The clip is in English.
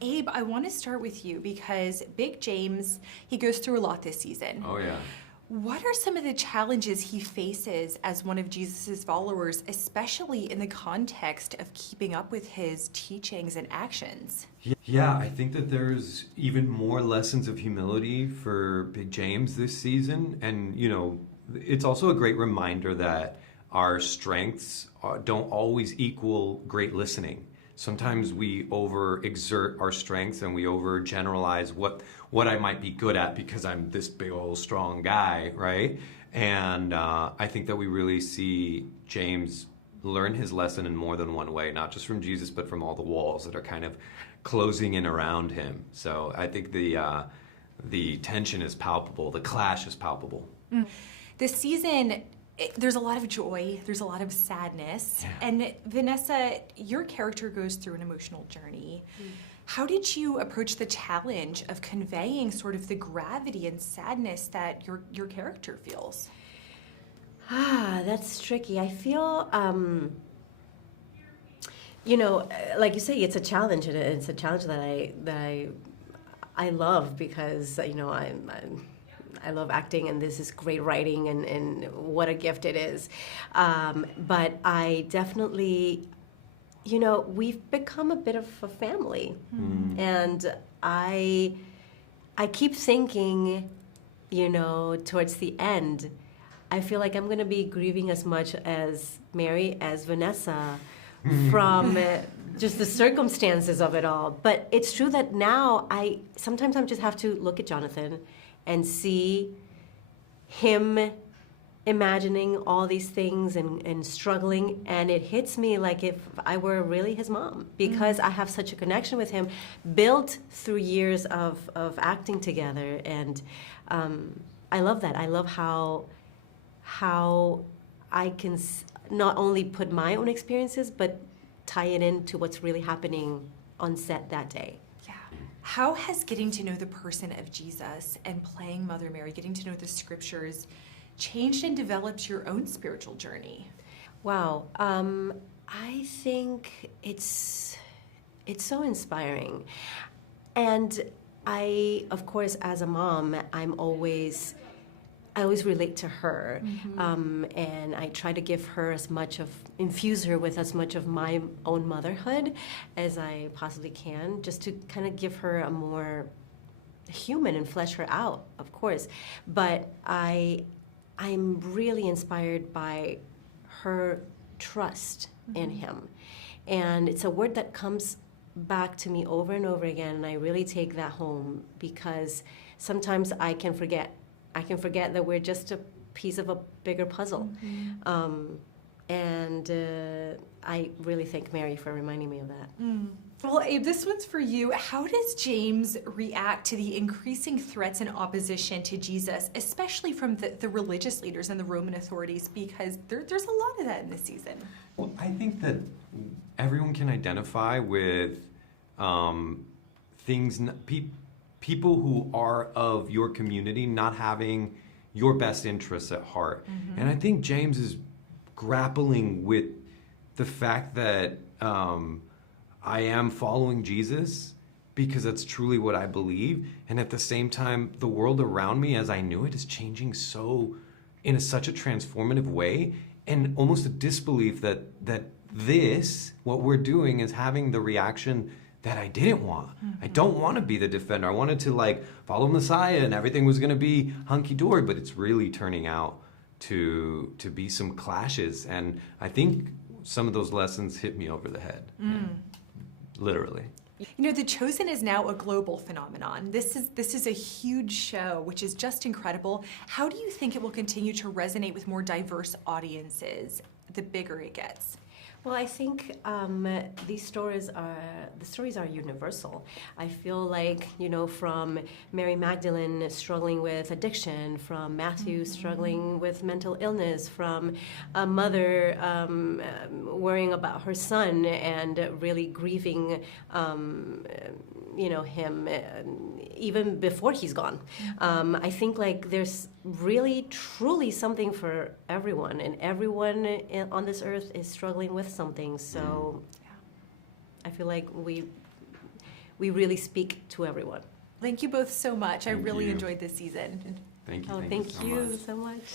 Abe, I want to start with you because Big James, he goes through a lot this season. Oh, yeah. What are some of the challenges he faces as one of Jesus' followers, especially in the context of keeping up with his teachings and actions? Yeah, I think that there's even more lessons of humility for Big James this season. And, it's also a great reminder that our strengths don't always equal great listening. Sometimes we overexert our strengths and we overgeneralize what I might be good at because I'm this big old strong guy, right? And I think that we really see James learn his lesson in more than one way, not just from Jesus, but from all the walls that are kind of closing in around him. So I think the tension is palpable, the clash is palpable. This season, there's a lot of joy, there's a lot of sadness, Yeah. and Vanessa, your character goes through an emotional journey. How did you approach the challenge of conveying sort of the gravity and sadness that your character feels? That's tricky. I feel, like you say, it's a challenge, and it's a challenge that I love because I love acting, and this is great writing, and what a gift it is. But I definitely, we've become a bit of a family, and I keep thinking, towards the end, I feel like I'm going to be grieving as much as Mary, as Vanessa, from just the circumstances of it all. But it's true that now sometimes I just have to look at Jonathan and see him imagining all these things and struggling, and it hits me like if I were really his mom, because I have such a connection with him, built through years of acting together, and I love that. I love how I can not only put my own experiences, but tie it into what's really happening on set that day. How has getting to know the person of Jesus and playing Mother Mary, getting to know the scriptures, changed and developed your own spiritual journey? Wow. I think it's so inspiring. And of course, as a mom, I always relate to her, and I try to infuse her with as much of my own motherhood as I possibly can, just to kind of give her a more human and flesh her out, of course. But I'm really inspired by her trust in him. And it's a word that comes back to me over and over again, and I really take that home, because sometimes I can forget that we're just a piece of a bigger puzzle. And I really thank Mary for reminding me of that. Well, Abe, this one's for you. How does James react to the increasing threats and opposition to Jesus, especially from the religious leaders and the Roman authorities? Because there's a lot of that in this season. Well, I think that everyone can identify with things, people who are of your community not having your best interests at heart. And I think James is grappling with the fact that I am following Jesus because that's truly what I believe. And at the same time, the world around me as I knew it is changing in such a transformative way, and almost a disbelief that what we're doing is having the reaction that I didn't want. I don't want to be the defender. I wanted to follow Messiah and everything was going to be hunky-dory, but it's really turning out to be some clashes. And I think some of those lessons hit me over the head. Literally. The Chosen is now a global phenomenon. This is a huge show, which is just incredible. How do you think it will continue to resonate with more diverse audiences the bigger it gets? Well, I think the stories are universal. I feel like, from Mary Magdalene struggling with addiction, from Matthew struggling with mental illness, from a mother worrying about her son and really grieving, him even before he's gone. I think there's really, truly something for everyone, and everyone on this earth is struggling with something. So I feel like we really speak to everyone. Thank you both so much. I Thank really you. enjoyed this season. Thank you. Oh, Thank thank you you so much. so much.